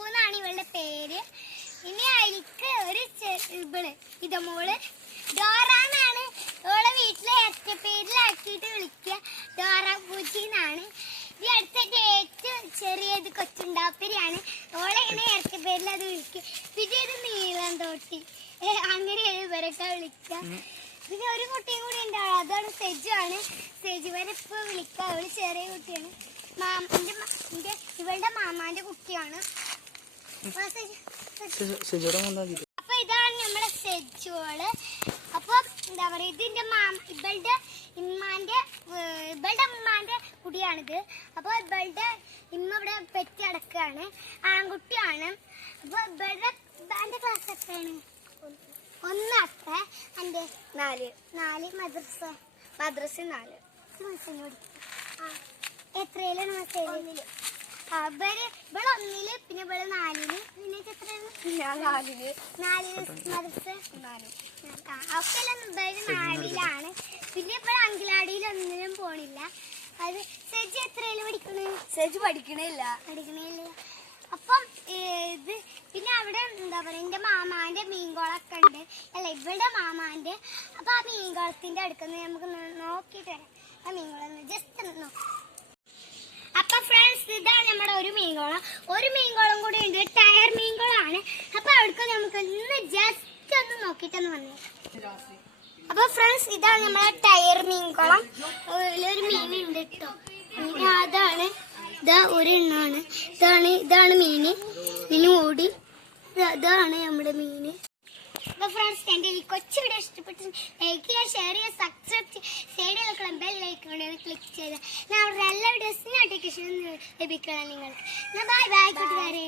അപ്പു എന്നാണ് ഇവളുടെ പേര്. ഇനി അതിലേക്ക് ഒരു ഇവള് ഇതമോള് ഡോറാന്നാണ് ഓളെ വീട്ടിലെ ഏറ്റ പേരിലാക്കിയിട്ട് വിളിക്കുക. ഡോറ പൂച്ചി എന്നാണ്. ഈ അടുത്തായിട്ട് ഏറ്റവും ചെറിയത് കൊച്ചുണ്ടാപ്പരിയാണ്. ഓളെ ഇങ്ങനെ ഇരട്ട പേരിൽ അത് വിളിക്കുക. പിന്നെ ഇത് നീളം തോട്ടി, അങ്ങനെയാണ് ഇവരൊക്കെ വിളിക്കുക. പിന്നെ ഒരു കുട്ടിയും കൂടി ഉണ്ടാവും, അതാണ് സെജു ആണ്. സെജു വരെ ഇപ്പൊ വിളിക്കുക. അവള് ചെറിയ കുട്ടിയാണ്. ഇവളുടെ മാമാന്റെ കുട്ടിയാണ്. അപ്പൊ ഇതാണ് നമ്മുടെ സെജുവോള്. അപ്പൊ എന്താ പറയാ, ഇതിന്റെ ഇവളുടെ ഉമ്മാന്റെ കുടിയാണിത്. അപ്പൊ ഇവളുടെ ഇമ്മ ഇവിടെ പെറ്റി അടക്കാണ്, ആൺകുട്ടിയാണ്. അപ്പൊ ഇവളുടെ ക്ലാസ് എത്രയാണ്? 1 എന്റെ 4 മദ്രസ 4 എത്രയിലാണ് മക്കള്? ഇവള് 1 പിന്നെ ഇവള് 4 പിന്നെ എത്രയാണ്? 4 മദ്രസ 4 അപ്പെല്ലാം ഇവര് 4ലാണ്. പിന്നെ ഇവള് അങ്കിലാടിയിൽ ഒന്നിനും പോണില്ല. അത് സെജു എത്രയില് പഠിക്കണേ? സെജു പഠിക്കണില്ല. അപ്പം ഇത് പിന്നെ അവിടെ എന്താ പറയാ, എന്റെ മാമാന്റെ മീൻകുളമൊക്കെ ഉണ്ട്. അല്ല ഇവളുടെ മാമാന്റെ. അപ്പൊ ആ മീൻകുളത്തിന്റെ അടുക്കുന്ന നമുക്ക് നോക്കിയിട്ട് വരാം. ആ മീൻകുളം ജസ്റ്റ് നോക്കാം. അപ്പൊ ഫ്രണ്ട്സ്, ഇതാണ് നമ്മുടെ ഒരു മീൻകുളം കൂടി ഉണ്ട്. ടയർ മീൻകുളമാണ്. അപ്പൊ അവിടേക്ക് നമുക്ക് ഇന്ന് ജസ്റ്റ് ഒന്ന് നോക്കിയിട്ടൊന്ന് വന്നേ. അപ്പൊ ഫ്രണ്ട്സ്, ഇതാണ് നമ്മുടെ ടയർ മീൻകുളം. ഒരു മീനുണ്ട് കേട്ടോ. അതാണ് ഒരെണ്ണമാണ്. ഇതാണ് മീന് ഓടി. ഇതാണ് നമ്മുടെ മീന്. അപ്പൊ ഫ്രണ്ട്സ്, എന്റെ ഈ കൊച്ചു വീഡിയോ ഇഷ്ടപ്പെട്ട് ലൈക്ക് ചെയ്യുക, ഷെയർ ചെയ്യുക, സബ്സ്ക്രൈബ് ചെയ്യുക, സൈഡിലുള്ള ബെൽ ഐക്കൺ ക്ലിക്ക് ചെയ്ത് ഞാൻ എല്ലാ വീഡിയോസിനും നോട്ടിഫിക്കേഷൻ ലഭിക്കണം നിങ്ങൾക്ക്. ബൈ കൂട്ടുകാരെ.